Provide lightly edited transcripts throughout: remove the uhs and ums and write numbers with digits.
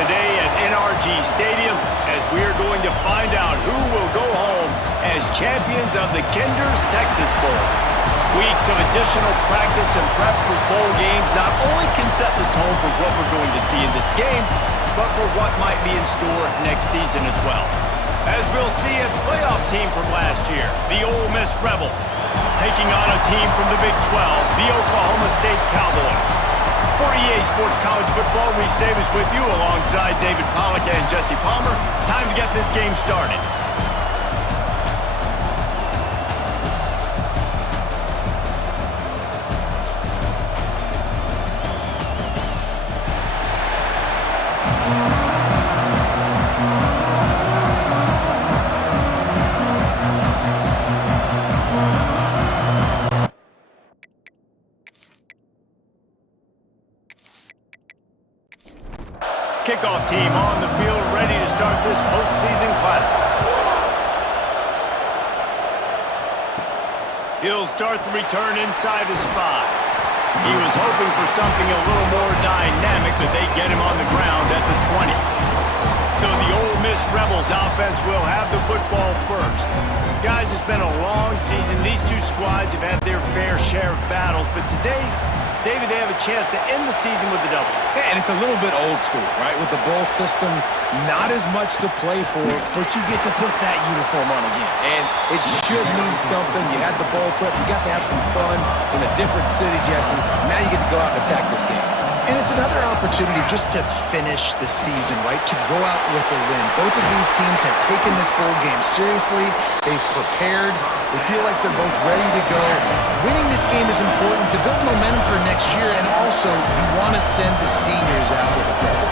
today at NRG Stadium as we are going to find out who will go home as champions of the Kinder's Texas Bowl. Weeks of additional practice and prep for bowl games not only can set the tone for what we're going to see in this game, but for what might be in store next season as well. As we'll see a playoff team from last year, the Ole Miss Rebels, taking on a team from the Big 12, the Oklahoma State Cowboys. For EA Sports College Football, Reese Davis with you alongside David Pollack and Jesse Palmer. Time to get this game started. Kickoff team on the field, ready to start this postseason classic. He'll start the return inside his 5. He was hoping for something a little more dynamic, but they get him on the ground at the 20. So the Ole Miss Rebels offense will have the football first. Guys, it's been a long season. These two squads have had their fair share of battles, but today, David, they have a chance to end the season with a W. Yeah, and it's a little bit old school, right? With the bowl system, not as much to play for, but you get to put that uniform on again. And it should mean something. You had the bowl prep. You got to have some fun in a different city, Jesse. Now you get to go out and attack this game. And it's another opportunity just to finish the season, right? To go out with a win. Both of these teams have taken this bowl game seriously. They've prepared. They feel like they're both ready to go. Winning this game is important to build momentum for next year, and also you want to send the seniors out with a double.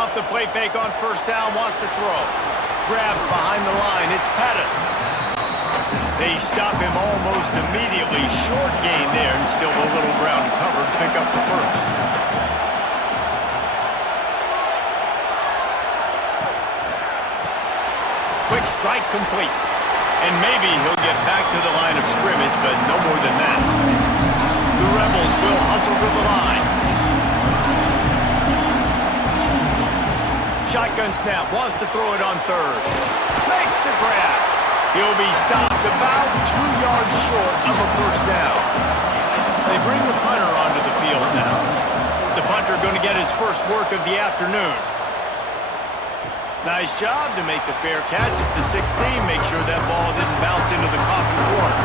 Off the play fake on first down, wants to throw. Grabbed behind the line, it's Pettis. They stop him almost immediately. Short gain there, and still a little ground to cover to pick up the first. Quick strike complete. And maybe he'll get back to the line of scrimmage, but no more than that. The Rebels will hustle to the line. Shotgun snap, wants to throw it on third. Makes the grab. He'll be stopped about 2 yards short of a first down. They bring the punter onto the field now. The punter going to get his first work of the afternoon. Nice job to make the fair catch at the 16. Make sure that ball didn't bounce into the coffin corner.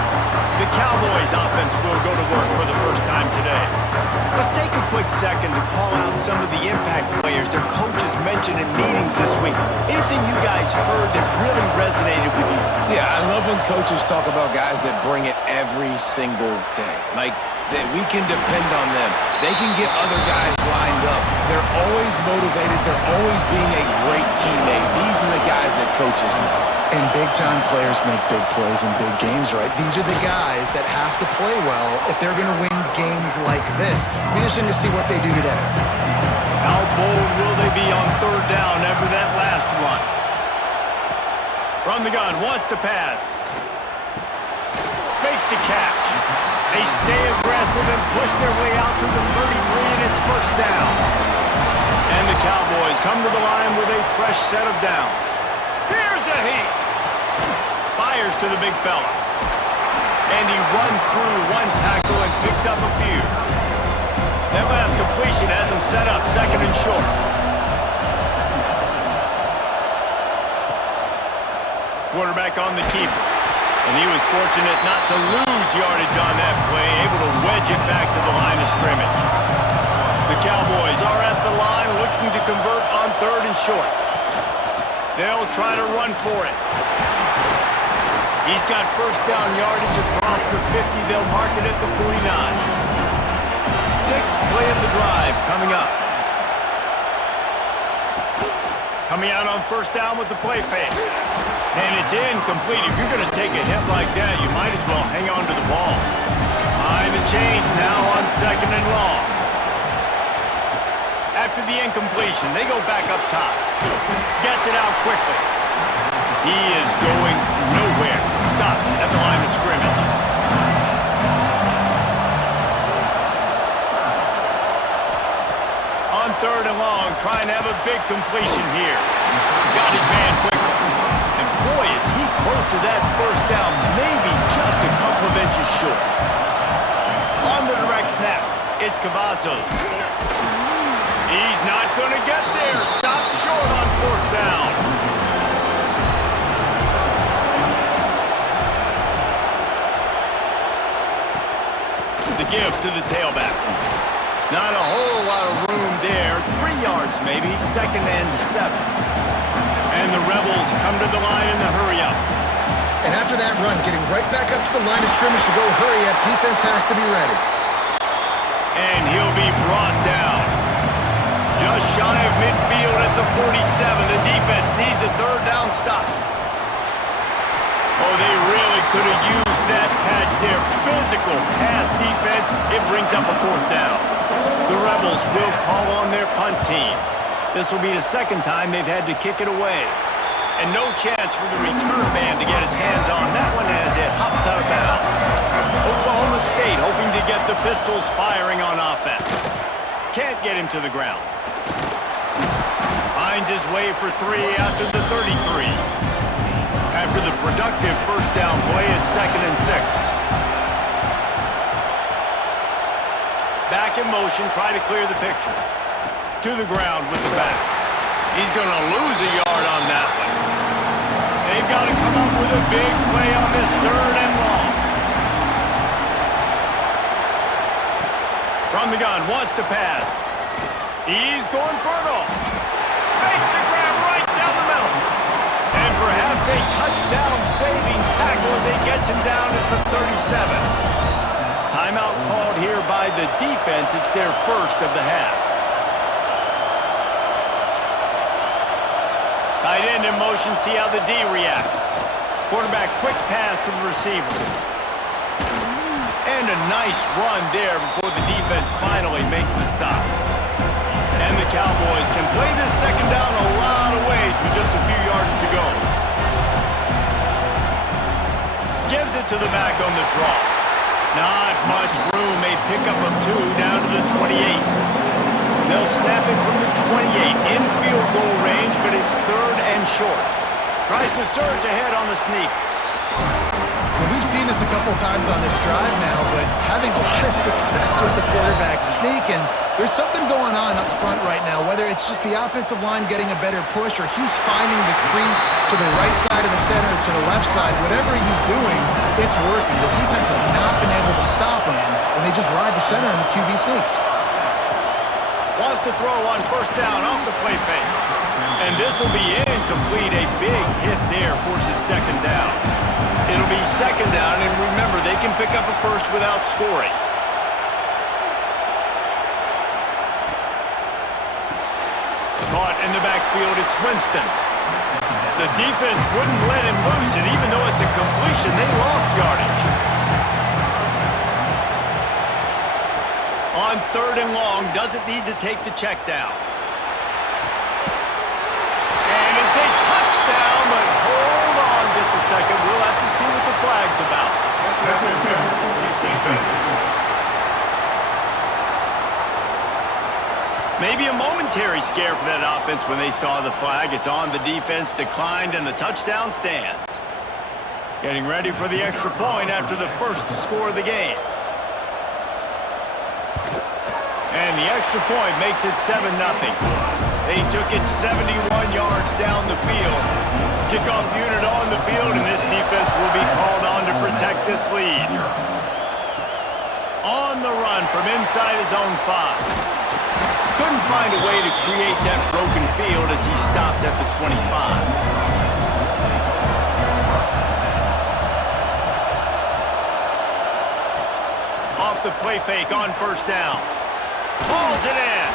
The Cowboys offense will go to work for the first time today. Let's take a quick second to call out some of the impact players their coaches mentioned in meetings this week. Anything you guys heard that really resonated with you? Yeah, I love when coaches talk about guys that bring it every single day. Like, that we can depend on them. They can get other guys lined up. They're always motivated. They're always being a great teammate. These are the guys that coaches love. And big-time players make big plays in big games, right? These are the guys that have to play well if they're going to win games like this. Be interesting to see what they do today. How bold will they be on third down after that last run? From the gun, wants to pass. Makes the catch. They stay aggressive and push their way out to the 33, and it's first down. And the Cowboys come to the line with a fresh set of downs. Here's a heat. Fires to the big fella. And he runs through one tackle and picks up a few. That last completion has him set up second and short. Quarterback on the keeper. And he was fortunate not to lose yardage on that play, able to wedge it back to the line of scrimmage. The Cowboys are at the line looking to convert on third and short. They'll try to run for it. He's got first down yardage across the 50. They'll mark it at the 49. Sixth play of the drive coming up. Coming out on first down with the play fake. And it's incomplete. If you're going to take a hit like that, you might as well hang on to the ball. Behind the chains now on second and long. After the incompletion, they go back up top. Gets it out quickly. He is going nowhere. Stop at the line of scrimmage. On third and long, trying big completion here. Got his man quickly. And boy, is he close to that first down, maybe just a couple of inches short. On the direct snap, it's Cavazos. He's not going to get there. Stopped short on fourth down. The give to the tailback. Not a whole lot of room there. 3 yards maybe, 2nd and 7. And the Rebels come to the line in the hurry-up. And after that run, getting right back up to the line of scrimmage to go hurry up, defense has to be ready. And he'll be brought down. Just shy of midfield at the 47. The defense needs a 3rd down stop. Oh, they really could have used that catch there. Physical pass defense. It brings up a 4th down. The Rebels will call on their punt team. This will be the 2nd time they've had to kick it away. And no chance for the return man to get his hands on that one as it hops out of bounds. Oklahoma State hoping to get the Pistols firing on offense. Can't get him to the ground. Finds his way for 3 out to the 33. After the productive first down play, it's 2nd and 6. Back in motion, try to clear the picture. To the ground with the back. He's going to lose a yard on that one. They've got to come up with a big play on this 3rd and long. From the gun, wants to pass. He's going for it all. Makes the grab right down the middle. And perhaps a touchdown-saving tackle as he gets him down at the 37. Timeout called here by the defense. It's their first of the half. Tight end in motion, see how the D reacts. Quarterback quick pass to the receiver. And a nice run there before the defense finally makes the stop. And the Cowboys can play this 2nd down a lot of ways with just a few yards to go. Gives it to the back on the draw. Not much room, a pickup of 2 down to the 28. They'll snap it from the 28 in field goal range, but it's 3rd and short. Tries to surge ahead on the sneak. Well, we've seen this a couple times on this drive now, but having a lot of success with the quarterback sneak, and there's something going on up front right now, whether it's just the offensive line getting a better push or he's finding the crease to the right side of the center, to the left side. Whatever he's doing, it's working. The defense has not been able to stop him, and they just ride the center and the QB sneaks. Wants to throw on first down off the play fake. And this will be incomplete. A big hit there forces 2nd down. It'll be 2nd down, and remember, they can pick up a first without scoring. Caught in the backfield, it's Winston. The defense wouldn't let him loose, and even though it's a completion, they lost yardage. On 3rd and long, doesn't need to take the check down. And it's a touchdown, but hold on just a second. We'll have to see what the flag's about. Maybe a momentary scare for that offense when they saw the flag. It's on, the defense declined, and the touchdown stands. Getting ready for the extra point after the first score of the game. And the extra point makes it 7-0. They took it 71 yards down the field. Kickoff unit on the field, and this defense will be called on to protect this lead. On the run from inside his own 5. Couldn't find a way to create that broken field as he stopped at the 25. Off the play fake on first down. Hauls it in.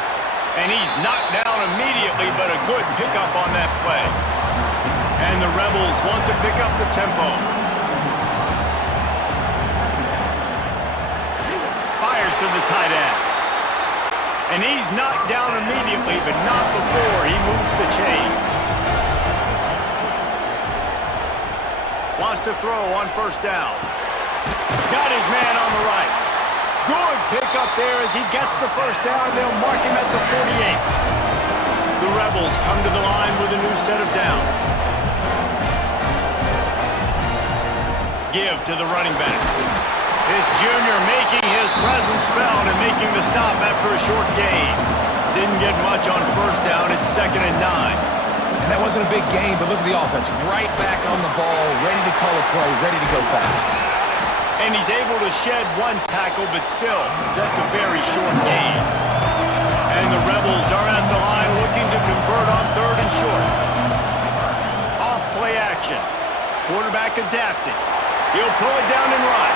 And he's knocked down immediately, but a good pickup on that play. And the Rebels want to pick up the tempo. Fires to the tight end. And he's knocked down immediately, but not before he moves the chains. Wants to throw on first down. Got his man on the right. Good pickup there as he gets the first down. They'll mark him at the 48. The Rebels come to the line with a new set of downs. Give to the running back. This junior making his presence felt and making the stop after a short gain. Didn't get much on first down. It's 2nd and 9. And that wasn't a big gain, but look at the offense. Right back on the ball, ready to call a play, ready to go fast. And he's able to shed one tackle, but still, just a very short gain. And the Rebels are at the line looking to convert on 3rd and short. Off play action. Quarterback adapting. He'll pull it down and run.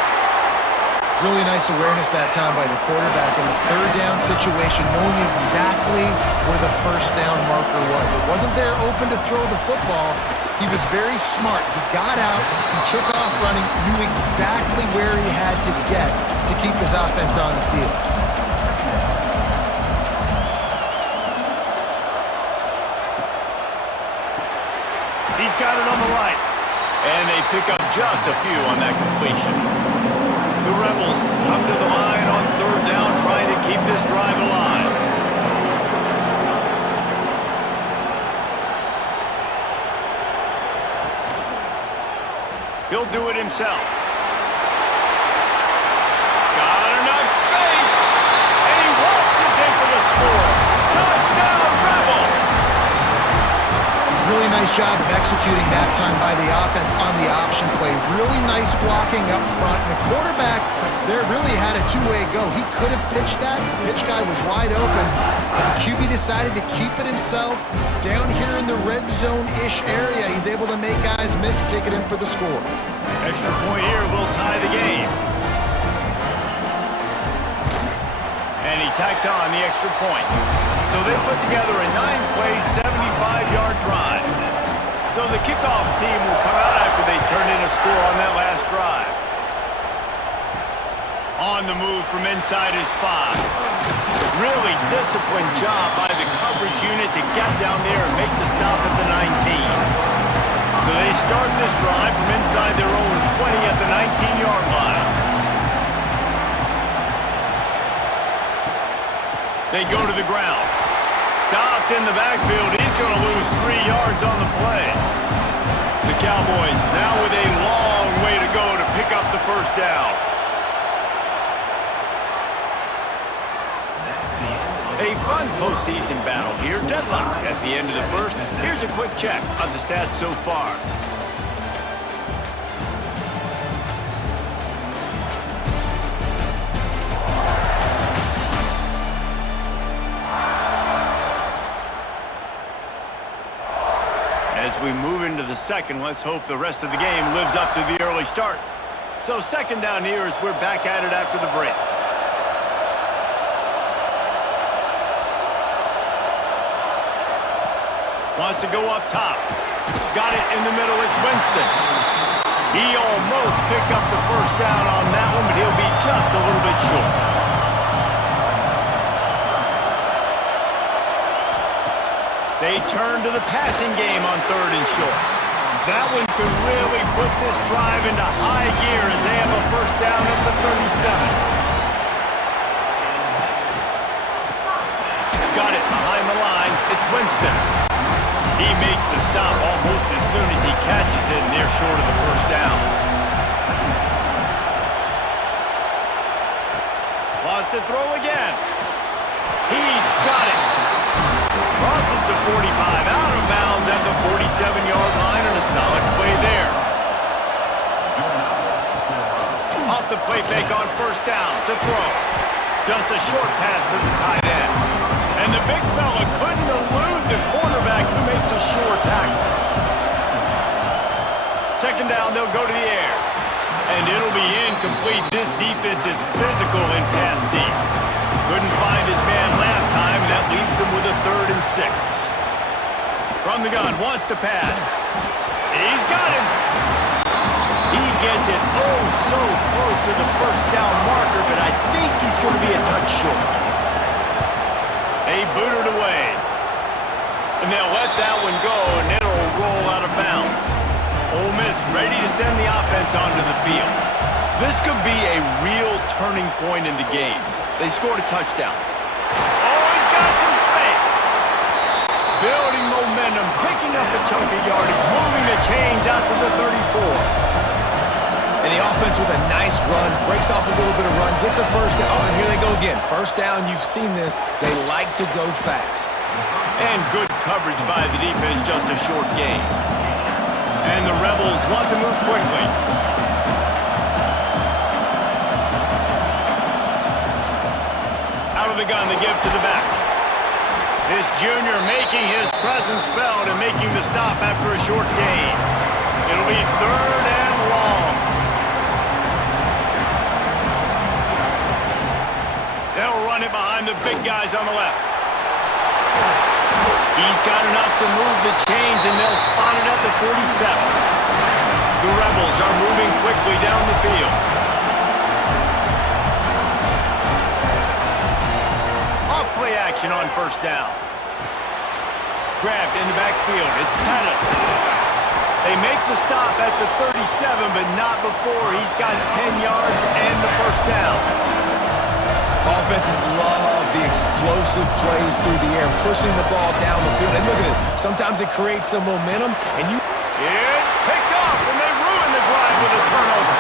Really nice awareness that time by the quarterback in the 3rd down situation, knowing exactly where the first down marker was. It wasn't there open to throw the football. He was very smart. He got out, he took off running, knew exactly where he had to get to keep his offense on the field. He's got it on the right. And they pick up just a few on that completion. The Rebels come to the line on 3rd down, trying to keep this drive alive. He'll do it himself. Got enough space, and he waltzes in for the score. Touchdown, Rebels! Really nice job of executing that time by the offense on the option play. Really nice blocking up front. And the quarterback there really had a two-way go. He could have pitched that. The pitch guy was wide open. But the QB decided to keep it himself. Down here in the red zone-ish area, he's able to make guys miss and take it in for the score. Extra point here will tie the game. And he tacks on the extra point. So they put together a 9-play, 75-yard drive. So the kickoff team will come out after they turn in a score on that last drive. On the move from inside his 5. Really disciplined job by the coverage unit to get down there and make the stop at the 19. So they start this drive from inside their own 20 at the 19-yard line. They go to the ground. Stopped in the backfield. He's going to lose 3 yards on the play. The Cowboys now with a long way to go to pick up the first down. A fun postseason battle here. Deadlock at the end of the first. Here's a quick check of the stats so far. As we move into the second, let's hope the rest of the game lives up to the early start. So 2nd down here as we're back at it after the break. Wants to go up top. Got it in the middle. It's Winston. He almost picked up the first down on that one, but he'll be just a little bit short. They turn to the passing game on 3rd and short. That one could really put this drive into high gear as they have a first down at the 37. Got it behind the line. It's Winston. He makes the stop almost as soon as he catches it, and they're short of the first down. Wants to throw again. He's got it. Crosses the 45, out of bounds at the 47-yard line, and a solid play there. Off the play fake on first down to throw. Just a short pass to the tight end. And the big fella couldn't elude the cornerback who makes a sure tackle. 2nd down, they'll go to the air. And it'll be incomplete. This defense is physical in pass deep. Couldn't find his man last time, and that leaves them with a 3rd and 6. From the gun, wants to pass. He's got him. He gets it oh so close to the first down marker, but I think he's going to be a touch short. They boot it away. And they'll let that one go, and it'll roll out of bounds. Ole Miss ready to send the offense onto the field. This could be a real turning point in the game. They scored a touchdown. Oh, he's got some space. momentum, picking up a chunk of yardage, moving the chains out to the 34. And the offense with a nice run, breaks off a little bit of run, gets a first down. Oh, and here they go again. First down, you've seen this. They like to go fast. And good coverage by the defense, just a short gain. And the Rebels want to move quickly. Out of the gun, the give to the back. This junior making his presence felt and making the stop after a short gain. It'll be 3rd and long. They'll run it behind the big guys on the left. He's got enough to move the chains, and they'll spot it at the 47. The Rebels are moving quickly down the field. Off-play action on first down. Grabbed in the backfield. It's Pettis. They make the stop at the 37, but not before he's got 10 yards and the first down. Offenses love the explosive plays through the air, pushing the ball down the field. And look at this. Sometimes it creates some momentum, and you... It's picked off, and they ruin the drive with a turnover.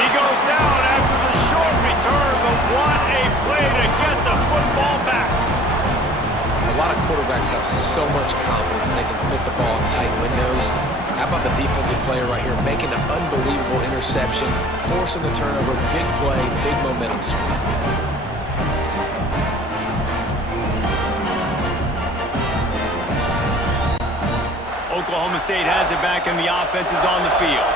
He goes down after the short return, but what a play to get the football back. A lot of quarterbacks have so much confidence that they can fit the ball in tight windows. How about the defensive player right here making an unbelievable interception, forcing the turnover, big play, big momentum swing. Oklahoma State has it back, and the offense is on the field.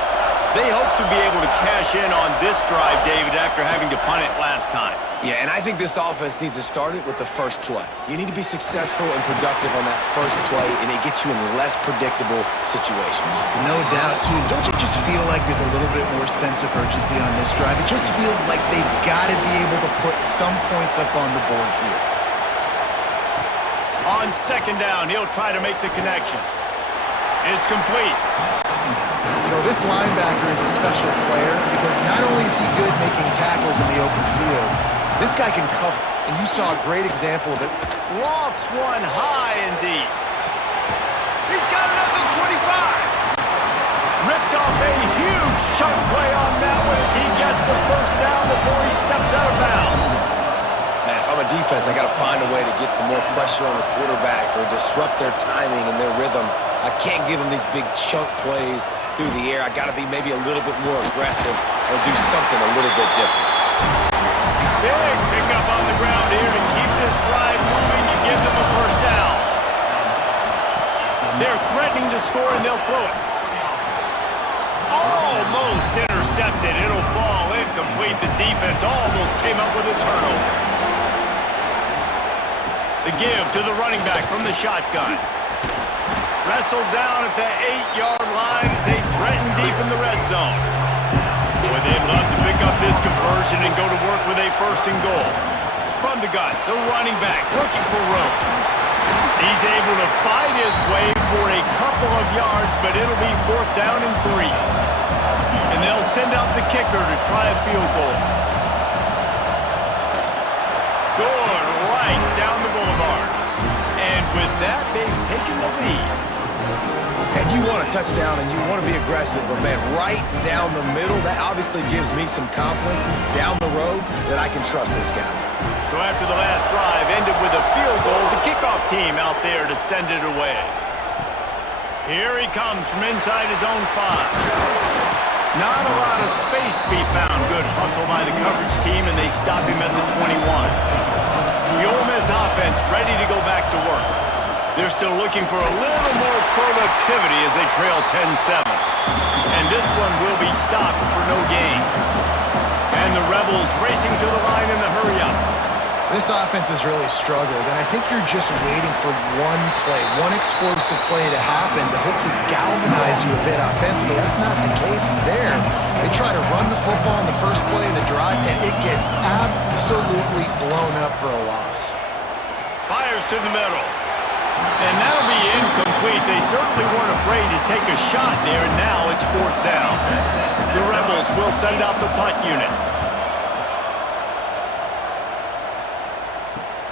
They hope to be able to cash in on this drive, David, after having to punt it last time. Yeah, and I think this offense needs to start it with the first play. You need to be successful and productive on that first play, and it gets you in less predictable situations. No doubt, too. Don't you just feel like there's a little bit more sense of urgency on this drive? It just feels like they've got to be able to put some points up on the board here. On second down, he'll try to make the connection. It's complete. You know, this linebacker is a special player because not only is he good making tackles in the open field, this guy can cover. And you saw a great example of it. Lofts one high and deep. He's got another 25. Ripped off a huge chunk play on that one as he gets the first down before he steps out of bounds. Man, if I'm a defense, I got to find a way to get some more pressure on the quarterback or disrupt their timing and their rhythm. I can't give them these big chunk plays through the air. I got to be maybe a little bit more aggressive or do something a little bit different. Big pickup on the ground here to keep this drive moving and give them a first down. They're threatening to score, and they'll throw it. Almost intercepted. It'll fall incomplete. The defense almost came up with a turnover. The give to the running back from the shotgun. Wrestled down at the 8-yard line as they threaten deep in the red zone. Boy, they'd love to pick up this conversion and go to work with a first and goal. From the gun, the running back looking for room. He's able to fight his way for a couple of yards, but it'll be 4th down and 3. And they'll send out the kicker to try a field goal. Good right down the boulevard. And with that, they've taken the lead. And you want a touchdown and you want to be aggressive, but man, right down the middle, that obviously gives me some confidence down the road that I can trust this guy. So after the last drive ended with a field goal, the kickoff team out there to send it away. Here he comes from inside his own 5. Not a lot of space to be found. Good hustle by the coverage team, and they stop him at the 21. The Ole Miss offense ready to go back to work. They're still looking for a little more productivity as they trail 10-7. And this one will be stopped for no gain. And the Rebels racing to the line in the hurry-up. This offense has really struggled, and I think you're just waiting for one play, one explosive play to happen to hopefully galvanize you a bit offensively. That's not the case there. They try to run the football in the first play of the drive, and it gets absolutely blown up for a loss. Fires to the middle. And that'll be incomplete. They certainly weren't afraid to take a shot there, and now it's 4th down. The Rebels will send out the punt unit.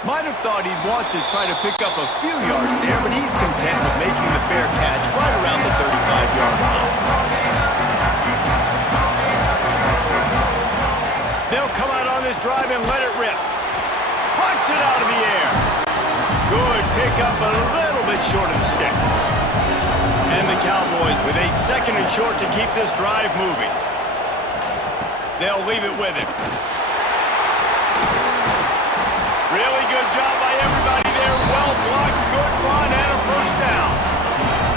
Might have thought he'd want to try to pick up a few yards there, but he's content with making the fair catch right around the 35-yard line. They'll come out on this drive and let it rip. Punts it out of the air. Good pickup, a little bit short of the sticks. And the Cowboys with a 2nd and short to keep this drive moving. They'll leave it with him. Really good job by everybody there. Well blocked, good run, and a first down.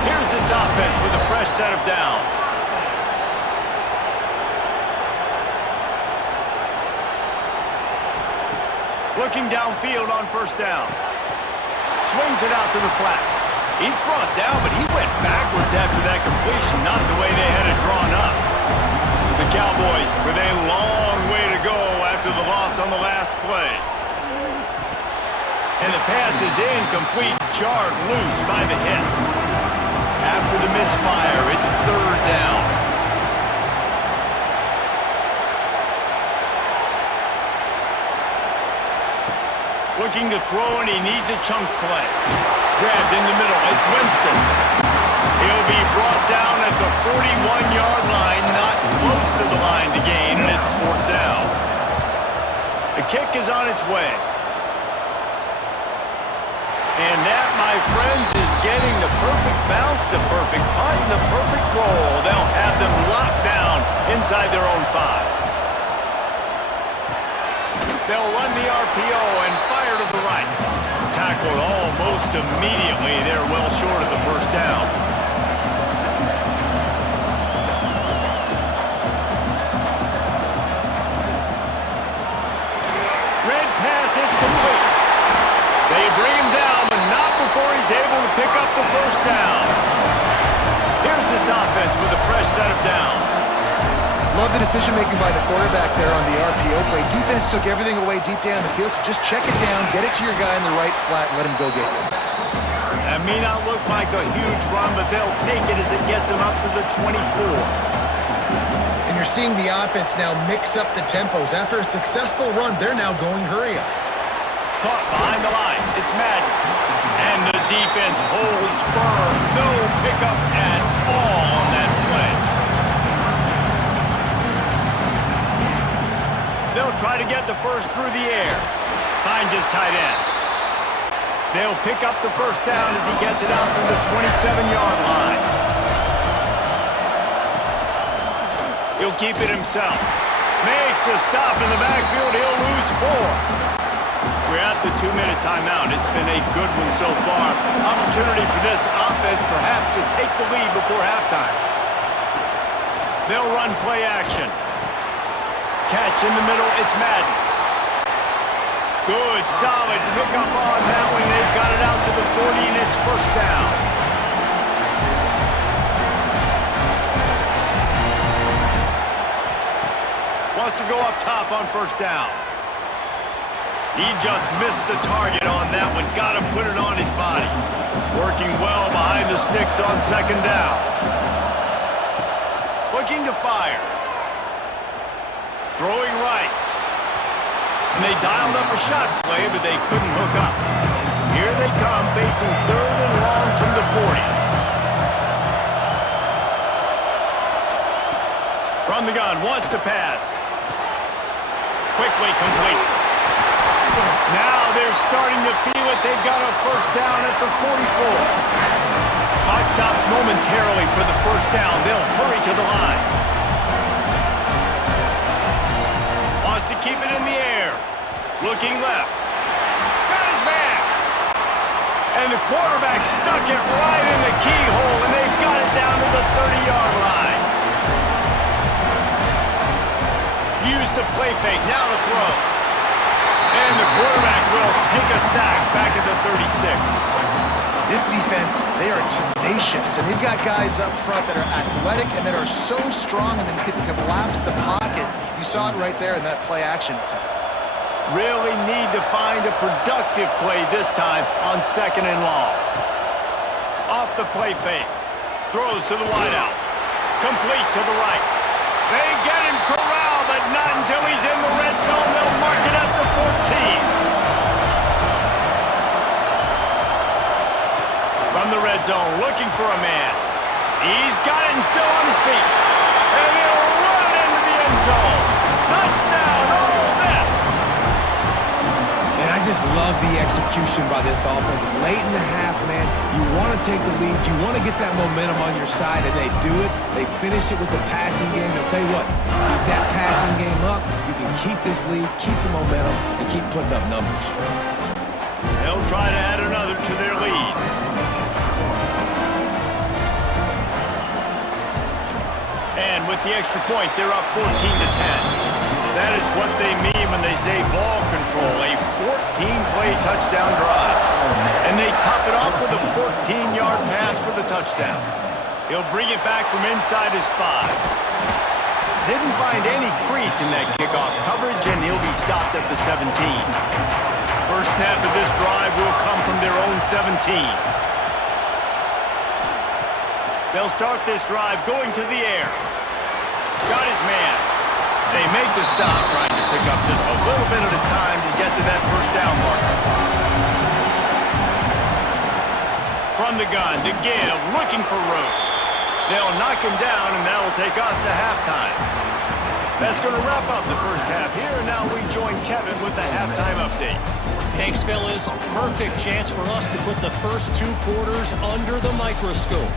Here's this offense with a fresh set of downs. Looking downfield on first down. Swings it out to the flat. He's brought down, but he went backwards after that completion, not the way they had it drawn up. The Cowboys with a long way to go after the loss on the last play. And the pass is incomplete, jarred loose by the hit. After the misfire, it's 3rd down. Looking to throw, and he needs a chunk play. Grabbed in the middle, it's Winston. He'll be brought down at the 41-yard line, not close to the line to gain, and it's 4th down. The kick is on its way. And that, my friends, is getting the perfect bounce, the perfect punt, and the perfect roll. They'll have them locked down inside their own 5. They'll run the RPO and fire to the right. Tackled almost immediately. They're well short of the first down. Red pass, it's complete. They bring him down, but not before he's able to pick up the first down. Here's this offense with a fresh set of downs. Love the decision-making by the quarterback there on the RPO play. Defense took everything away deep down the field, so just check it down, get it to your guy in the right flat, and let him go get yards. That may not look like a huge run, but they'll take it as it gets them up to the 24. And you're seeing the offense now mix up the tempos. After a successful run, they're now going hurry up. Caught behind the line. It's Madden. And the defense holds firm. No pickup at all on that play. They'll try to get the first through the air. Finds his tight end. They'll pick up the first down as he gets it out to the 27-yard line. He'll keep it himself. Makes a stop in the backfield. He'll lose 4. We're at the 2-minute timeout. It's been a good one so far. Opportunity for this offense perhaps to take the lead before halftime. They'll run play action. Catch in the middle, it's Madden. Good, solid pickup on that one. They've got it out to the 40, and it's first down. Wants to go up top on first down. He just missed the target on that one. Got to put it on his body. Working well behind the sticks on second down. Looking to fire. Throwing right. And they dialed up a shot play, but they couldn't hook up. Here they come, facing 3rd and long from the 40. From the gun, wants to pass. Quickly complete. Now they're starting to feel it. They've got a first down at the 44. Clock stops momentarily for the first down. They'll hurry to the line. Wants to keep it in the air. Looking left. Got his man. And the quarterback stuck it right in the keyhole, and they've got it down to the 30-yard line. Use the play fake. Now to throw. And the quarterback will take a sack back at the 36. This defense, they are tenacious, and they've got guys up front that are athletic and that are so strong and then can collapse the pocket. You saw it right there in that play-action attempt. Really need to find a productive play this time on second and long. Off the play fake. Throws to the wideout. Complete to the right. They get him corralled, but not until he's in the red zone. They'll mark it at the 14. zone looking for a man. He's got it and still on his feet. And he'll run it into the end zone. Touchdown, Ole Miss! And I just love the execution by this offense. Late in the half, man, you want to take the lead. You want to get that momentum on your side, and they do it. They finish it with the passing game. I'll tell you what, keep that passing game up. You can keep this lead, keep the momentum, and keep putting up numbers. They'll try to add another to their lead. And with the extra point, they're up 14-10. That is what they mean when they say ball control, a 14-play touchdown drive. And they top it off with a 14-yard pass for the touchdown. He'll bring it back from inside his 5. Didn't find any crease in that kickoff coverage, and he'll be stopped at the 17. First snap of this drive will come from their own 17. They'll start this drive going to the air. Got his man. They make the stop, trying to pick up just a little bit at a time to get to that first down marker. From the gun to give, looking for room. They'll knock him down, and that will take us to halftime. That's going to wrap up the first half here, and now we join Kevin with the halftime update. Thanks, fellas. Perfect chance for us to put the first 2 quarters under the microscope.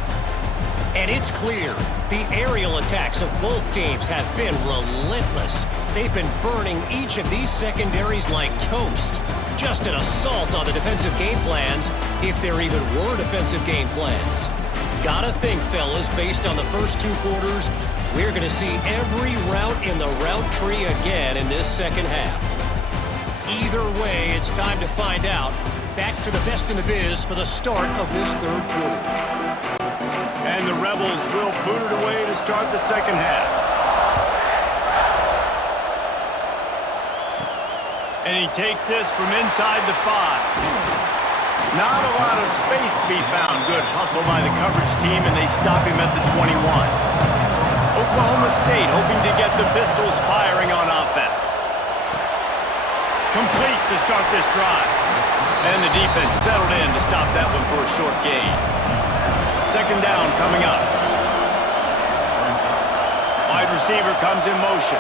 And it's clear, the aerial attacks of both teams have been relentless. They've been burning each of these secondaries like toast. Just an assault on the defensive game plans, if there even were defensive game plans. Gotta think, fellas, based on the first 2 quarters, we're gonna see every route in the route tree again in this second half. Either way, it's time to find out. Back to the best in the biz for the start of this third quarter. And the Rebels will boot it away to start the second half. And he takes this from inside the 5. Not a lot of space to be found. Good hustle by the coverage team, and they stop him at the 21. Oklahoma State hoping to get the Pistols firing on offense. Complete to start this drive. And the defense settled in to stop that one for a short gain. Second down coming up. Wide receiver comes in motion.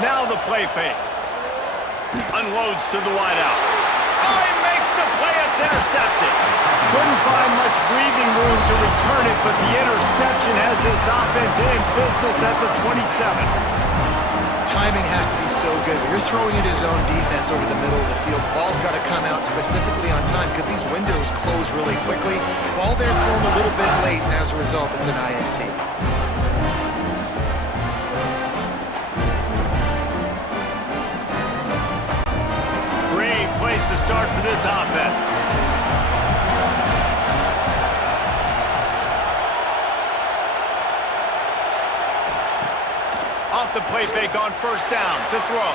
Now the play fake. Unloads to the wideout. Oh, he makes the play. It's intercepted. Couldn't find much breathing room to return it, but the interception has this offense in business at the 27. Timing has to be so good. When you're throwing into zone defense over the middle of the field, the ball's got to come out specifically on time because these windows close really quickly. Ball there thrown a little bit late, and as a result, it's an INT. Great place to start for this offense. Off the play fake on first down to throw.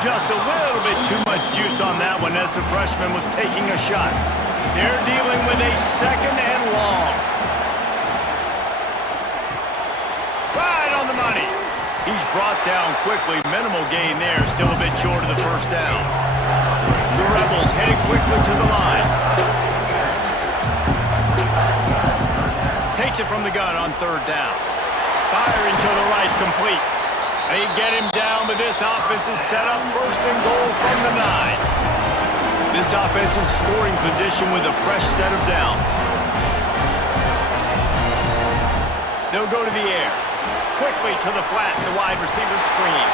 Just a little bit too much juice on that one as the freshman was taking a shot. They're dealing with a second and long. Right on the money. He's brought down quickly. Minimal gain there. Still a bit short of the first down. The Rebels headed quickly to the line. Takes it from the gun on third down. Firing to the right, complete. They get him down, but this offense is set up first and goal from the 9. This offense in scoring position with a fresh set of downs. They'll go to the air. Quickly to the flat, the wide receiver screen.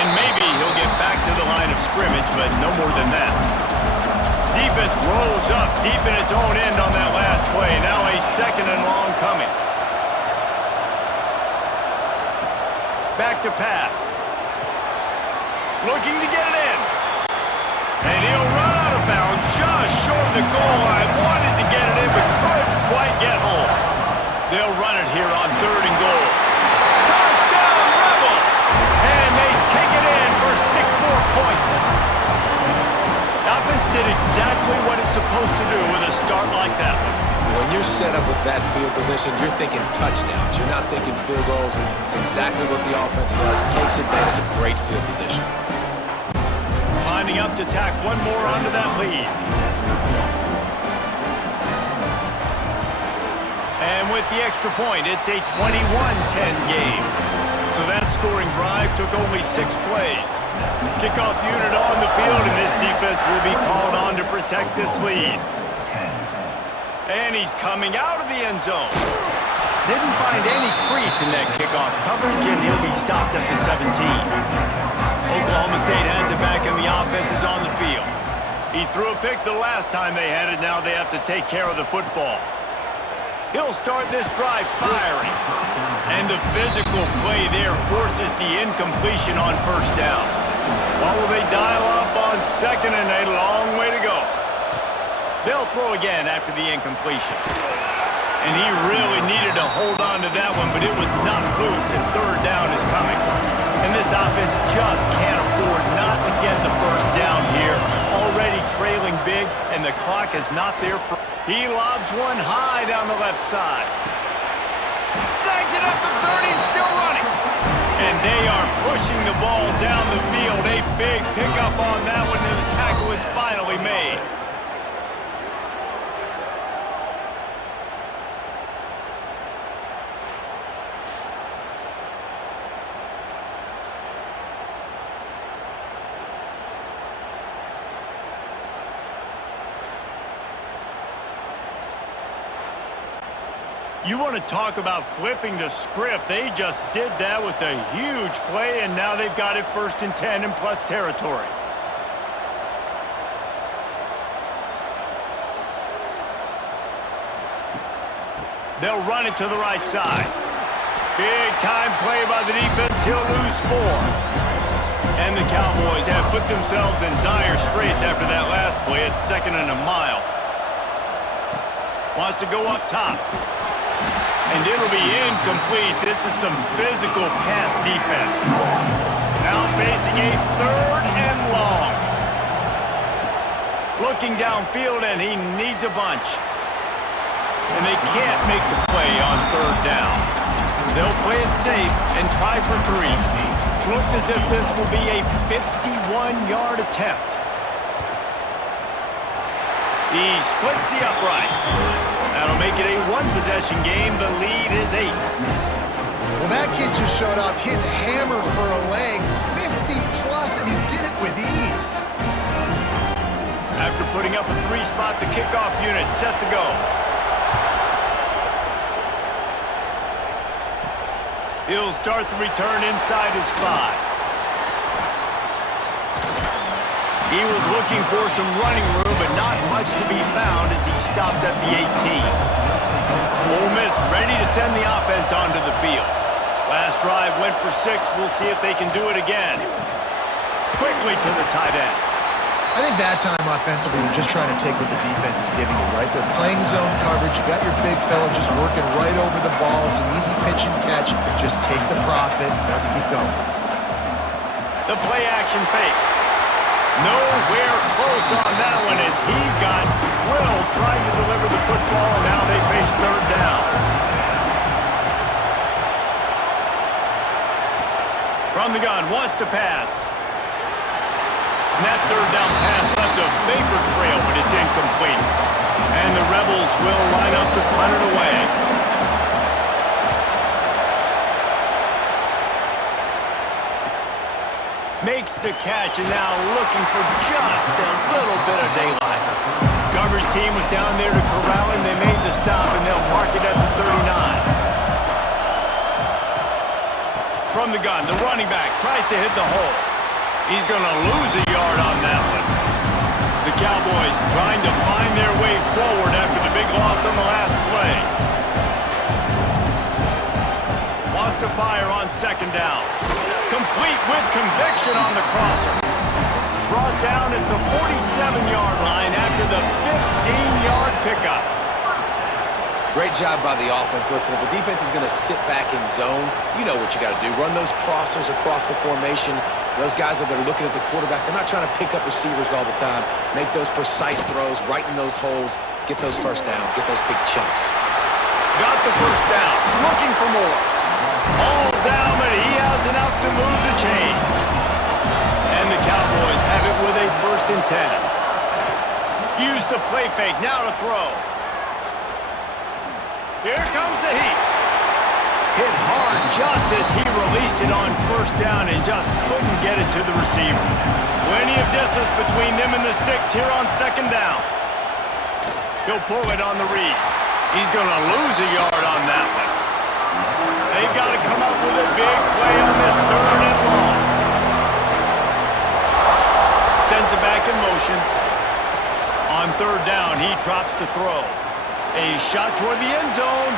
And maybe he'll get back to the line of scrimmage, but no more than that. Defense rolls up deep in its own end on that last play. Now a second and long coming. Back to pass. Looking to get it in. And he'll run out of bounds just short of the goal line. Wanted to get it in, but couldn't quite get home. They'll run it here on third and goal. Touchdown, Rebels! And they take it in for 6 more points. The offense did exactly what it's supposed to do with a start like that one. When you're set up with that field position, you're thinking touchdowns. You're not thinking field goals. It's exactly what the offense does. Takes advantage of great field position. Lining up to tack one more onto that lead. And with the extra point, it's a 21-10 game. So that scoring drive took only 6 plays. Kickoff unit on the field, and this defense will be called on to protect this lead. And he's coming out of the end zone. Didn't find any crease in that kickoff coverage, and he'll be stopped at the 17. Oklahoma State has it back, and the offense is on the field. He threw a pick the last time they had it. Now they have to take care of the football. He'll start this drive firing. And the physical play there forces the incompletion on first down. What will they dial up on second, and a long way to go. They'll throw again after the incompletion. And he really needed to hold on to that one, but it was not loose, and third down is coming. And this offense just can't afford not to get the first down here. Already trailing big, and the clock is not there for... He lobs one high down the left side. Snags it at the 30 and still running. And they are pushing the ball down the field. A big pickup on that one, and the tackle is finally made. You want to talk about flipping the script. They just did that with a huge play, and now they've got it 1st and 10 in plus territory. They'll run it to the right side. Big time play by the defense. He'll lose 4. And the Cowboys have put themselves in dire straits after that last play. It's 2nd and a mile. Wants to go up top. And it'll be incomplete. This is some physical pass defense. Now facing a 3rd and long. Looking downfield, and he needs a bunch. And they can't make the play on 3rd down. They'll play it safe and try for 3. Looks as if this will be a 51-yard attempt. He splits the uprights. That'll make it a 1-possession game. The lead is 8. Well, that kid just showed off his hammer for a leg, 50-plus, and he did it with ease. After putting up a 3-spot, the kickoff unit set to go. He'll start the return inside his 5. He was looking for some running room, but not much to be found as he stopped at the 18. Ole Miss ready to send the offense onto the field. Last drive went for 6. We'll see if they can do it again. Quickly to the tight end. I think that time offensively, you're just trying to take what the defense is giving you, right? They're playing zone coverage. You got your big fella just working right over the ball. It's an easy pitch and catch. Just take the profit. Let's keep going. The play action fake. Nowhere close on that one as he got drilled trying to deliver the football, and now they face 3rd down. From the gun, wants to pass. And that 3rd down pass left a vapor trail, but it's incomplete. And the Rebels will line up to punt it away. Makes the catch, and now looking for just a little bit of daylight. Coverage team was down there to corral him. They made the stop, and they'll mark it at the 39. From the gun, the running back tries to hit the hole. He's going to lose a yard on that one. The Cowboys trying to find their way forward after the big loss on the last play. Wants to fire on 2nd down. Complete with conviction on the crosser. Brought down at the 47-yard line after the 15-yard pickup. Great job by the offense. Listen, if the defense is going to sit back in zone, you know what you got to do. Run those crossers across the formation. Those guys that are looking at the quarterback, they're not trying to pick up receivers all the time. Make those precise throws, right in those holes, get those first downs, get those big chunks. Got the first down, looking for more. All down, but he has enough to move the chains. And the Cowboys have it with a 1st and 10. Use the play fake, now to throw. Here comes the heat. Hit hard just as he released it on first down and just couldn't get it to the receiver. Plenty of distance between them and the sticks here on second down. He'll pull it on the read. He's going to lose a yard on that one. They've got to come up with a big play on this third and long. Sends it back in motion. On third down, he drops to throw. A shot toward the end zone.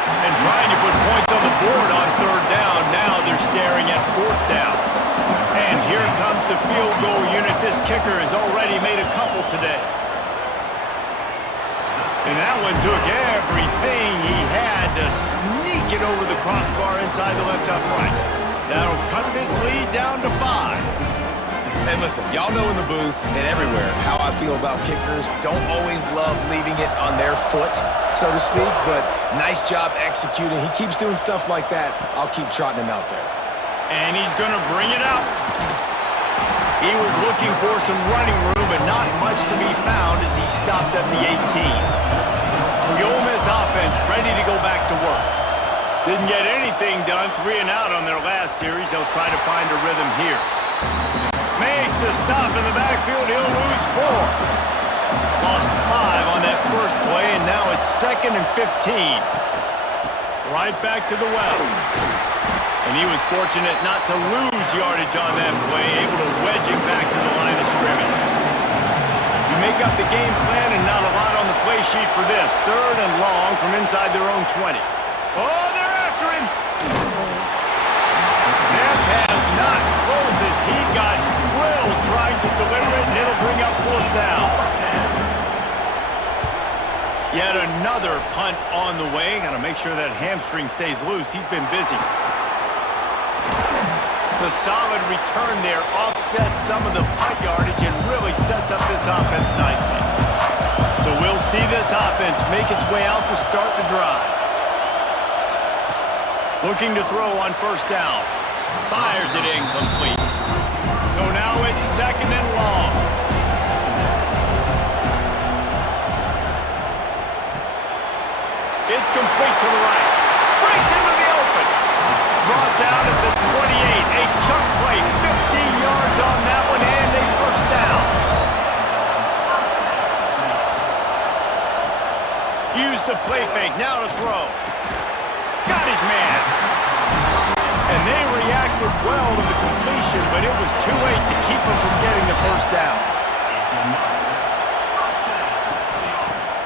And trying to put points on the board on third down. Now they're staring at fourth down. And here comes the field goal unit. This kicker has already made a couple today. And that one took everything he had to sneak it over the crossbar inside the left upright. That'll cut this lead down to 5. And listen, y'all know in the booth and everywhere how I feel about kickers. Don't always love leaving it on their foot, so to speak, but nice job executing. He keeps doing stuff like that. I'll keep trotting him out there. And he's going to bring it out. He was looking for some running room, but not much to be found as he stopped at the 18. The Ole Miss offense ready to go back to work. Didn't get anything done, 3 and out on their last series. They'll try to find a rhythm here. Makes a stop in the backfield. He'll lose 4. Lost 5 on that first play, and now it's 2nd and 15. Right back to the well. And he was fortunate not to lose yardage on that play, able to wedge it back to the line of scrimmage. You make up the game plan and not a lot on the play sheet for this. 3rd and long from inside their own 20. Oh, they're after him. That pass not close as he got drilled trying to deliver it, and it'll bring up 4th down. Yet another punt on the way. Got to make sure that hamstring stays loose. He's been busy. The solid return there offsets some of the punt yardage and really sets up this offense nicely. So we'll see this offense make its way out to start the drive. Looking to throw on first down. Fires it incomplete. So now it's 2nd and long. It's complete to the right. Breaks into the open. Brought down at the 28. A chunk play. 15 yards on that one and a first down. Used the play fake. Now to throw. Got his man. And they reacted well to the completion, but it was too late to keep him from getting the first down.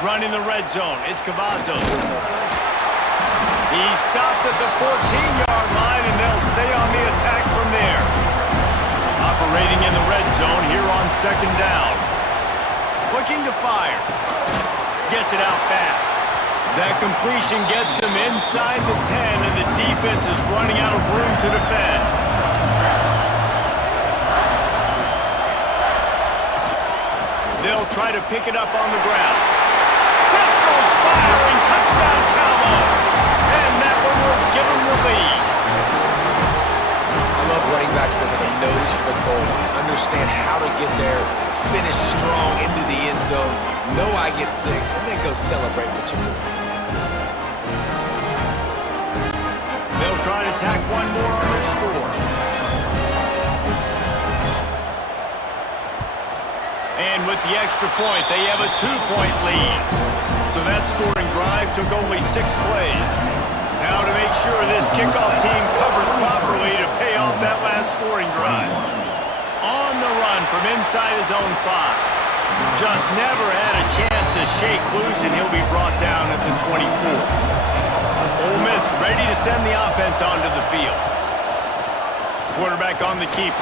Running the red zone. It's Cavazos. He stopped at the 14-yard line, and they'll stay on the attack from there. Operating in the red zone here on 2nd down. Looking to fire. Gets it out fast. That completion gets them inside the 10, and the defense is running out of room to defend. They'll try to pick it up on the ground. Pistols firing, touchdown Cowboys. And that one will give them the lead. I love running backs that have a nose for the goal line. Understand how to get there, finish strong into the end zone, know I get 6, and then go celebrate with your boys. They'll try to tack one more on their score. And with the extra point, they have a 2-point lead. So that scoring drive took only 6 plays. Now to make sure this kickoff team covers properly to pay off that last scoring drive. On the run from inside his own 5. Just never had a chance to shake loose, and he'll be brought down at the 24. Ole Miss ready to send the offense onto the field. Quarterback on the keeper.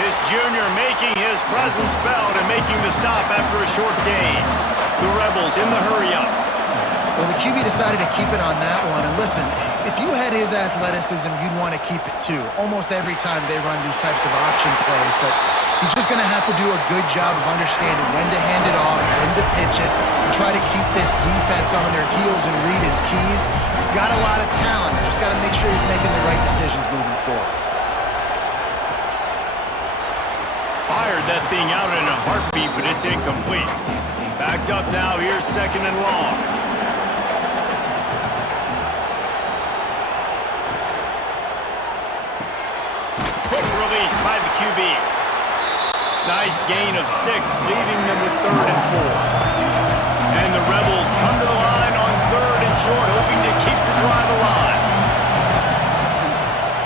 This junior making his presence felt and making the stop after a short gain. The Rebels in the hurry-up. Well, the QB decided to keep it on that one. And listen, if you had his athleticism, you'd want to keep it too. Almost every time they run these types of option plays. But he's just going to have to do a good job of understanding when to hand it off, when to pitch it, and try to keep this defense on their heels and read his keys. He's got a lot of talent. Just got to make sure he's making the right decisions moving forward. Fired that thing out in a heartbeat, but it's incomplete. Backed up now, here's 2nd and long. release by the QB. Nice gain of 6, leaving them with 3rd and 4. And the Rebels come to the line on 3rd and short, hoping to keep the drive alive.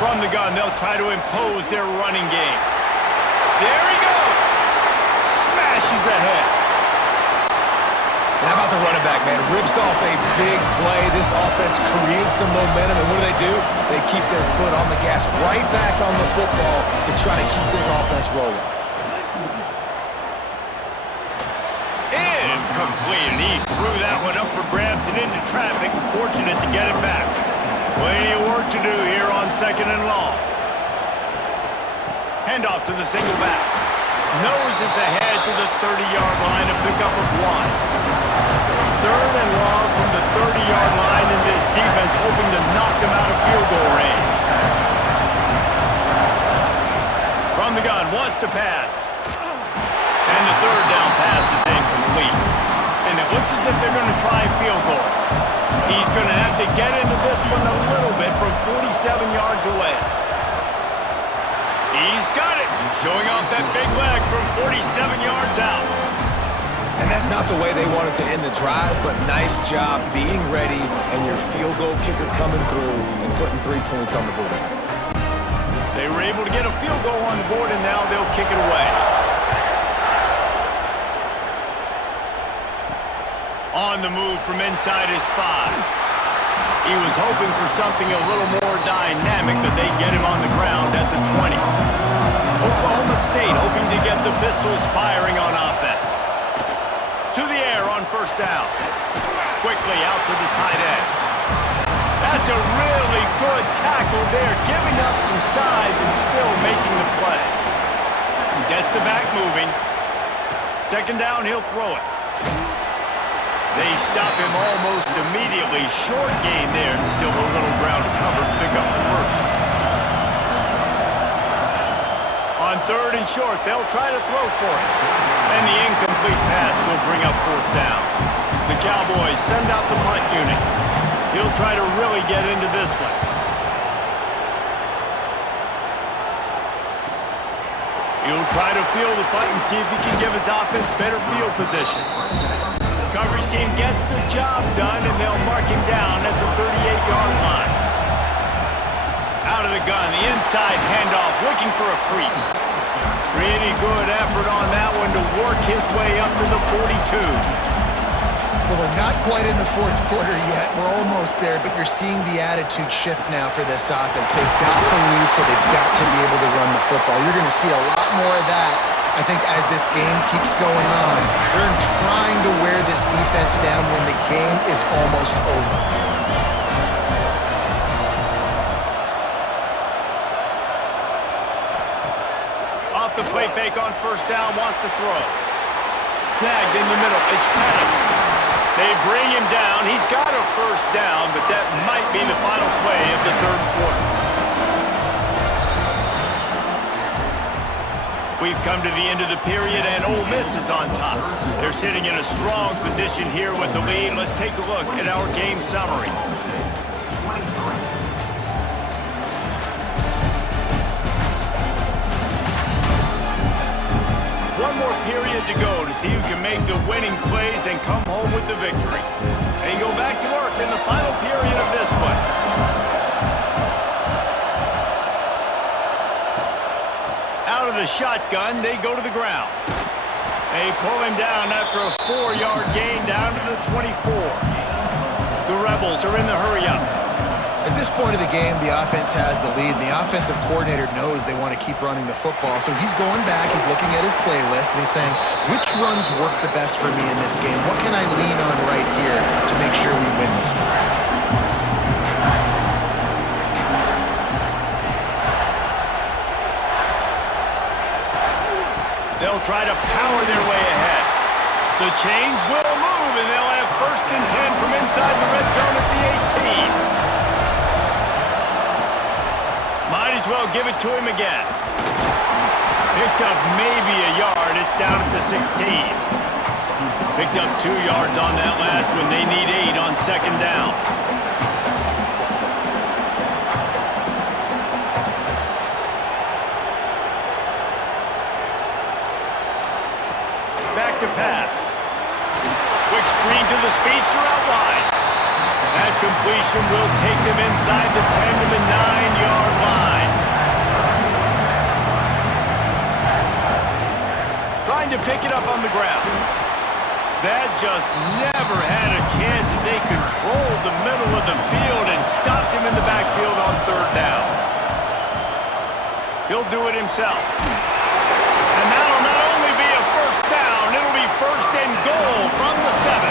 From the gun, they'll try to impose their running game. There he goes! Smashes ahead. And how about the running back, man? Rips off a big play. This offense creates some momentum, and what do? They keep their foot on the gas right back on the football to try to keep this offense rolling. Incomplete, and he threw that one up for grabs and into traffic. Fortunate to get it back. Plenty of work to do here on 2nd and long. Handoff to the single back. Noses ahead to the 30-yard line, a pickup of 1. 3rd and long from the 30-yard line, and this defense hoping to knock them out of field goal range. From the gun, wants to pass. And the 3rd down pass is incomplete. And it looks as if they're going to try a field goal. He's going to have to get into this one a little bit from 47 yards away. He's got it, showing off that big leg from 47 yards out. And that's not the way they wanted to end the drive, but nice job being ready and your field goal kicker coming through and putting 3 points on the board. They were able to get a field goal on the board, and now they'll kick it away. On the move from inside his 5. He was hoping for something a little more dynamic, but they get him on the ground at the 20. Oklahoma State hoping to get the Pistols firing on offense. To the air on 1st down. Quickly out to the tight end. That's a really good tackle there, giving up some size and still making the play. Gets the back moving. 2nd down, he'll throw it. They stop him almost immediately. Short gain there, and still a little ground to cover to pick up the 1st. On 3rd and short, they'll try to throw for it. And the incomplete pass will bring up 4th down. The Cowboys send out the punt unit. He'll try to really get into this one. He'll try to field the punt and see if he can give his offense better field position. Coverage team gets the job done, and they'll mark him down at the 38-yard line. Out of the gun, the inside handoff, looking for a crease. Pretty good effort on that one to work his way up to the 42. Well, we're not quite in the 4th quarter yet. We're almost there, but you're seeing the attitude shift now for this offense. They've got the lead, so they've got to be able to run the football. You're going to see a lot more of that, I think, as this game keeps going on. They're trying to wear this defense down when the game is almost over. Off the play fake on 1st down, wants to throw. Snagged in the middle, it's pass. They bring him down. He's got a 1st down, but that might be the final play of the 3rd quarter. We've come to the end of the period, and Ole Miss is on top. They're sitting in a strong position here with the lead. Let's take a look at our game summary. One more period to go to see who can make the winning plays and come home with the victory. And you go back to work in the final period of this one. Out of the shotgun, they go to the ground. They pull him down after a 4-yard gain down to the 24. The Rebels are in the hurry-up. At this point of the game, the offense has the lead, and the offensive coordinator knows they want to keep running the football. So he's going back, he's looking at his playlist, and he's saying, which runs work the best for me in this game? What can I lean on right here to make sure we win this one? They'll try to power their way ahead. The chains will move, and they'll have 1st and 10 from inside the red zone at the 18. Might as well give it to him again. Picked up maybe a yard. It's down at the 16. Picked up 2 yards on that last one. They need 8 on 2nd down. Back to pass. Quick screen to the speedster out wide. That completion will take them inside the 10 to the 9-yard line. Trying to pick it up on the ground. That just never had a chance as they controlled the middle of the field and stopped him in the backfield on third down. He'll do it himself. And that'll not only be a first down, it'll be first and goal from the 7.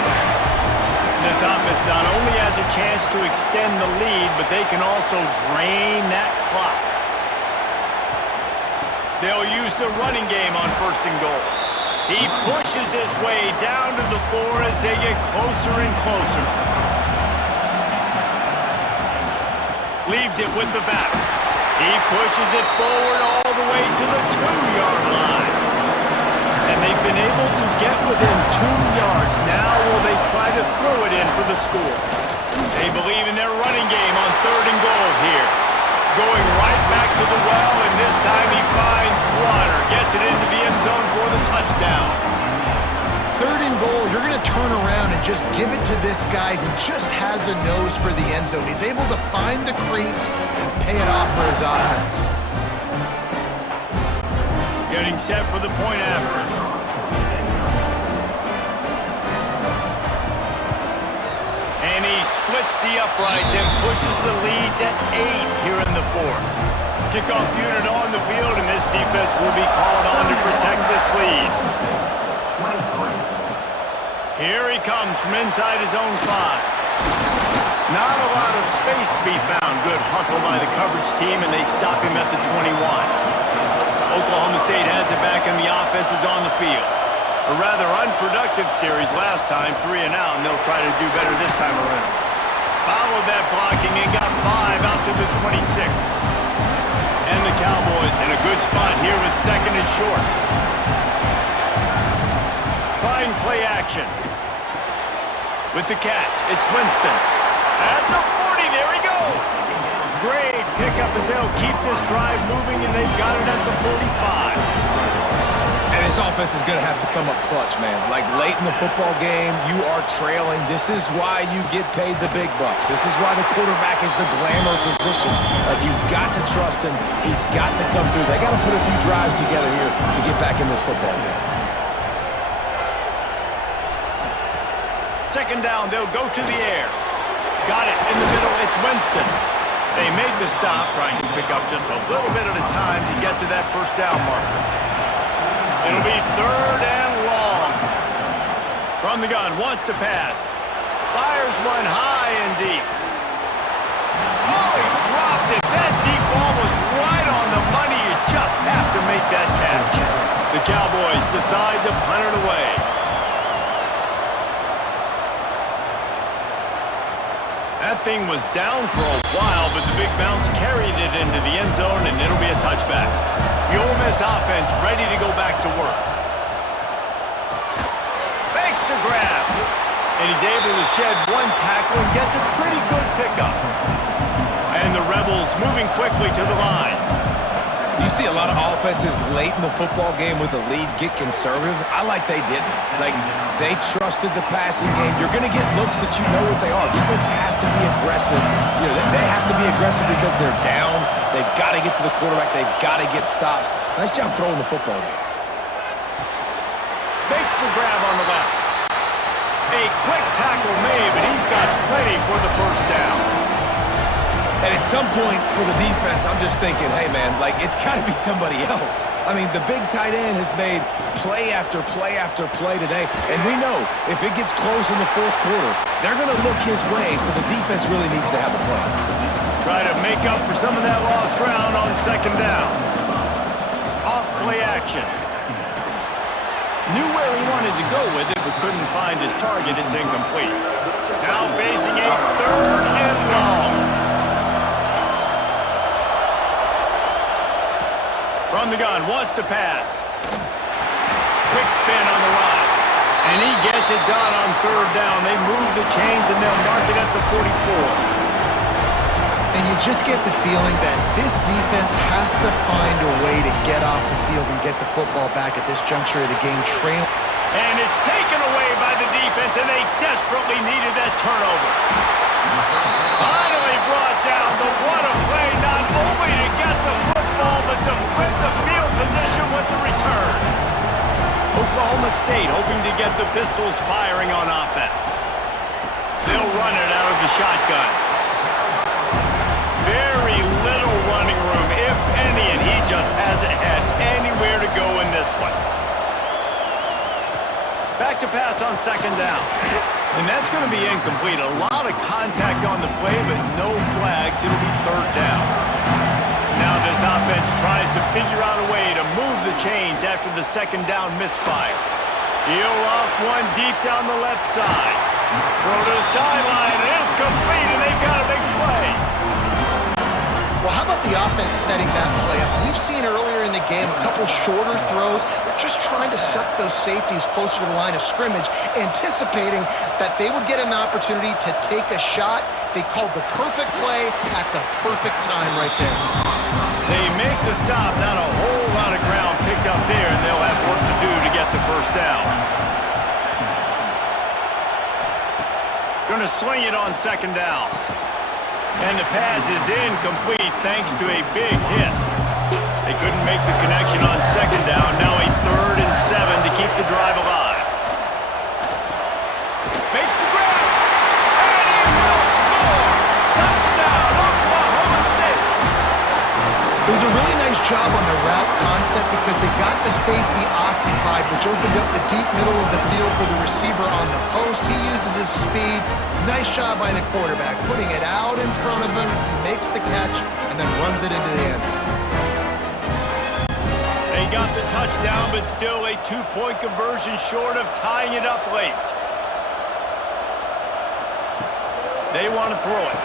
This offense not only has a chance to extend the lead, but they can also drain that clock. They'll use the running game on first and goal. He pushes his way down to the 4 as they get closer and closer. Leaves it with the back. He pushes it forward all the way to the 2-yard line. And they've been able to get within 2 yards. Now will they try to throw it in for the score? They believe in their running game on third and goal here. Going right back to the well, and this time he finds water. Gets it into the end zone for the touchdown. Third and goal, you're going to turn around and just give it to this guy who just has a nose for the end zone. He's able to find the crease and pay it off for his offense. Getting set for the point after. And he splits the uprights and pushes the lead to 8 here in the 4th. Kickoff unit on the field, and this defense will be called on to protect this lead. Here he comes from inside his own 5. Not a lot of space to be found. Good hustle by the coverage team, and they stop him at the 21. Oklahoma State has it back, and the offense is on the field. A rather unproductive series last time, 3 and out, and they'll try to do better this time around. Followed that blocking and got 5 out to the 26. And the Cowboys in a good spot here with second and short. Trying play action. With the catch, it's Winston. At the 40, there he goes. Great pickup as they'll keep this drive moving, and they've got it at the 45. And this offense is going to have to come up clutch, man. Like, late in the football game, you are trailing. This is why you get paid the big bucks. This is why the quarterback is the glamour position. Like, you've got to trust him. He's got to come through. They got to put a few drives together here to get back in this football game. Second down, they'll go to the air. Got it in the middle, it's Winston. They made the stop, trying to pick up just a little bit at a time to get to that first down marker. It'll be third and long. From the gun, wants to pass. Fires one high and deep. Oh, he dropped it. That deep ball was right on the money. You just have to make that catch. The Cowboys decide to punt it away. That thing was down for a while, but the big bounce carried it into the end zone, and it'll be a touchback. The Ole Miss offense ready to go back to work. Makes the grab. And he's able to shed one tackle and gets a pretty good pickup. And the Rebels moving quickly to the line. You see a lot of offenses late in the football game with a lead get conservative. I like they didn't. Like, they trusted the passing game. You're going to get looks that you know what they are. Defense has to be aggressive. You know, they have to be aggressive because they're down. They've got to get to the quarterback. They've got to get stops. Nice job throwing the football there. Makes the grab on the left. A quick tackle made, but he's got plenty for the first down. And at some point for the defense, I'm just thinking, hey, man, like, it's got to be somebody else. I mean, the big tight end has made play after play after play today. And we know if it gets close in the fourth quarter, they're going to look his way, so the defense really needs to have a plan. Try to make up for some of that lost ground on second down. Off play action. Knew where he wanted to go with it, but couldn't find his target. It's incomplete. Now facing a third and long. From the gun, wants to pass. Quick spin on the run. And he gets it done on third down. They move the chains and they'll mark it at the 44. And you just get the feeling that this defense has to find a way to get off the field and get the football back at this juncture of the game. And it's taken away by the defense, and they desperately needed that turnover. Finally brought down, but what a play, not only to get the football, but to flip the field position with the return. Oklahoma State hoping to get the Pistols firing on offense. They'll run it out of the shotgun. Very little running room, if any, and he just hasn't had anywhere to go in this one. Back to pass on second down. And that's going to be incomplete. A lot of contact on the play, but no flags. It'll be third down. Now this offense tries to figure out a way to move the chains after the second down misfire. He'll off one deep down the left side. Throw to the sideline, and it's complete, and they've got a big play. Well, how about the offense setting that play up? We've seen earlier in the game a couple shorter throws. They're just trying to suck those safeties closer to the line of scrimmage, anticipating that they would get an opportunity to take a shot. They called the perfect play at the perfect time right there. They make the stop, not a whole lot of ground picked up there, and they'll have work to do to get the first down. Going to swing it on second down. And the pass is incomplete thanks to a big hit. They couldn't make the connection on second down. Now a 3rd and 7 to keep the drive alive. Makes the grab. And he will score. Touchdown, Oklahoma State. It was a really nice job on the route concept because they got the safety occupied, which opened up the deep middle of the field for the receiver on the post. He uses his speed. Nice job by the quarterback, putting it out in front of him. He makes the catch and then runs it into the end zone. They got the touchdown, but still a 2-point conversion short of tying it up late. They want to throw it.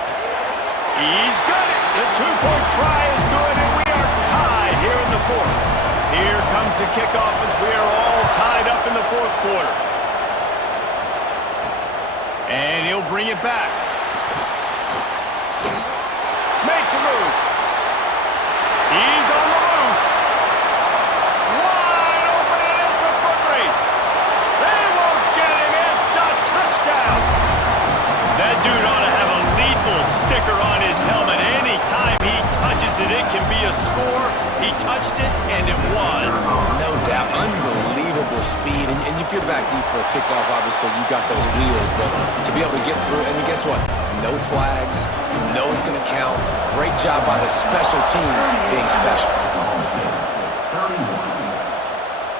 He's got it. The 2-point try is good, and we are tied here in the 4th. Here comes the kickoff as we are all tied up in the 4th quarter. And he'll bring it back. Makes a move. He's on the loose. Wide open, and it's a foot race. They won't get him. It's a touchdown. That dude ought to have a lethal sticker on his helmet. Anytime he touches it, it can be a score. He touched it, and it was. No doubt. Unbelievable speed. And if you're back deep for a kickoff, obviously you got those wheels. But to be able to get through, and guess what? No flags. No one's going to count. Great job by the special teams being special.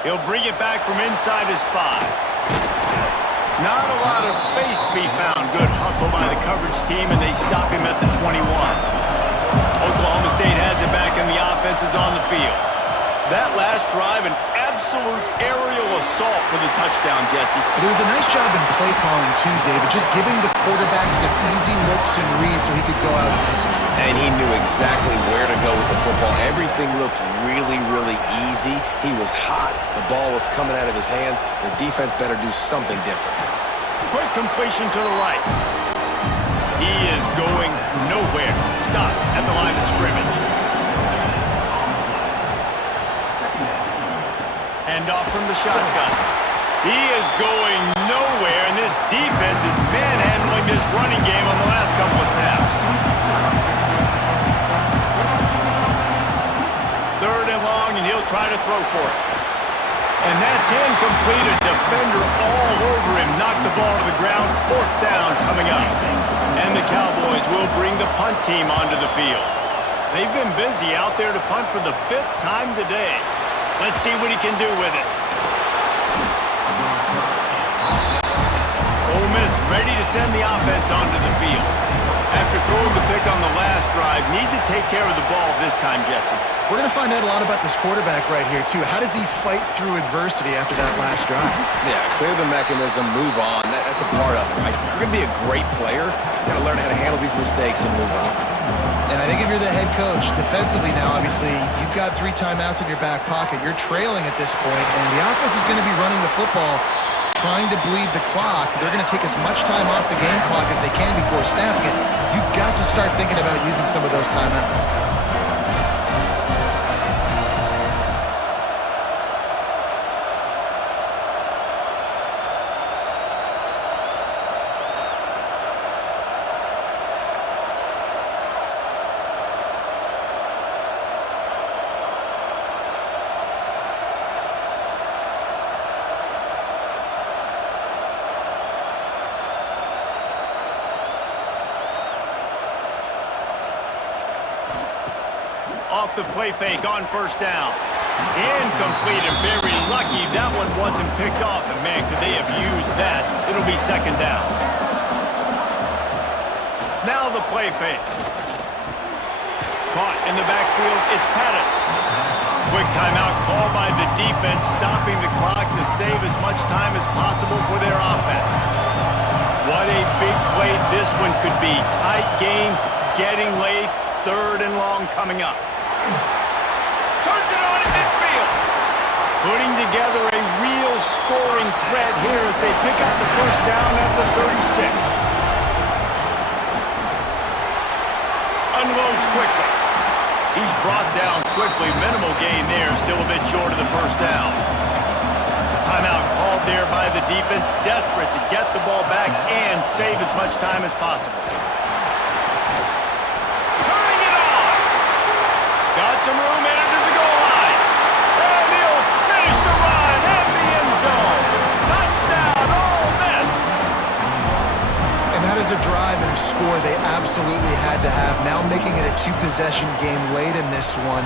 He'll bring it back from inside his 5. Not a lot of space to be found. Good hustle by the coverage team, and they stop him at the 21. Oklahoma State has it back, and the offense is on the field. That last drive, an absolute aerial assault for the touchdown, Jesse. But it was a nice job in play calling, too, David. Just giving the quarterback some easy looks and reads so he could go out and execute. And he knew exactly where to go with the football. Everything looked really, really easy. He was hot. The ball was coming out of his hands. The defense better do something different. Quick completion to the right. He is going nowhere. Stop at the line of scrimmage. Hand off from the shotgun. He is going nowhere, and this defense is manhandling this running game on the last couple of snaps. 3rd and long, and he'll try to throw for it. And that's incomplete. A defender all over him. Knocked the ball to the ground. 4th down coming up. And the Cowboys will bring the punt team onto the field. They've been busy out there to punt for the 5th time today. Let's see what he can do with it. Ole Miss ready to send the offense onto the field. After throwing the pick on the last drive, need to take care of the ball this time, Jesse. We're going to find out a lot about this quarterback right here, too. How does he fight through adversity after that last drive? Yeah, clear the mechanism, move on. That's a part of it, right? If you're going to be a great player, you got to learn how to handle these mistakes and move on. And I think if you're the head coach, defensively now, obviously, you've got 3 timeouts in your back pocket. You're trailing at this point, and the offense is going to be running the football, trying to bleed the clock. They're going to take as much time off the game clock as they can before snapping it. You've got to start thinking about using some of those timeouts. off the play fake on first down. Incomplete and very lucky that one wasn't picked off. And, man, could they have used that? It'll be second down. Now the play fake. Caught in the backfield, it's Pettis. Quick timeout called by the defense, stopping the clock to save as much time as possible for their offense. What a big play this one could be. Tight game, getting late, 3rd and long coming up. Turns it on in midfield. Putting together a real scoring threat here as they pick up the first down at the 36. Unloads quickly. He's brought down quickly. Minimal gain there. Still a bit short of the first down. Timeout called there by the defense. Desperate to get the ball back and save as much time as possible. Turning it on. Got some room headed to the goal line. And he'll finish the run in the end zone. Touchdown, Ole Miss. And that is a drive and a score they absolutely had to have. Now making it a 2-possession game late in this one.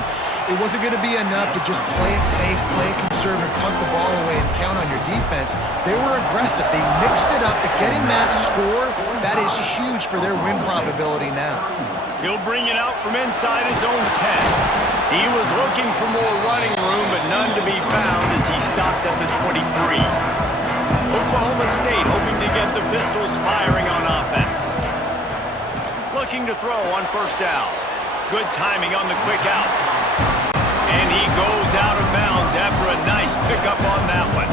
It wasn't going to be enough to just play it safe, play it conservative, punt the ball away, and count on your defense. They were aggressive. They mixed it up, but getting that score, that is huge for their win probability now. He'll bring it out from inside his own 10. He was looking for more running room, but none to be found as he stopped at the 23. Oklahoma State hoping to get the Pistols firing on offense. Looking to throw on first down. Good timing on the quick out. And he goes out of bounds after a nice pickup on that one.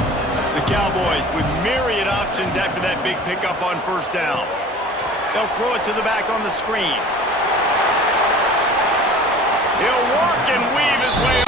The Cowboys with myriad options after that big pickup on first down. They'll throw it to the back on the screen. He'll work and weave his way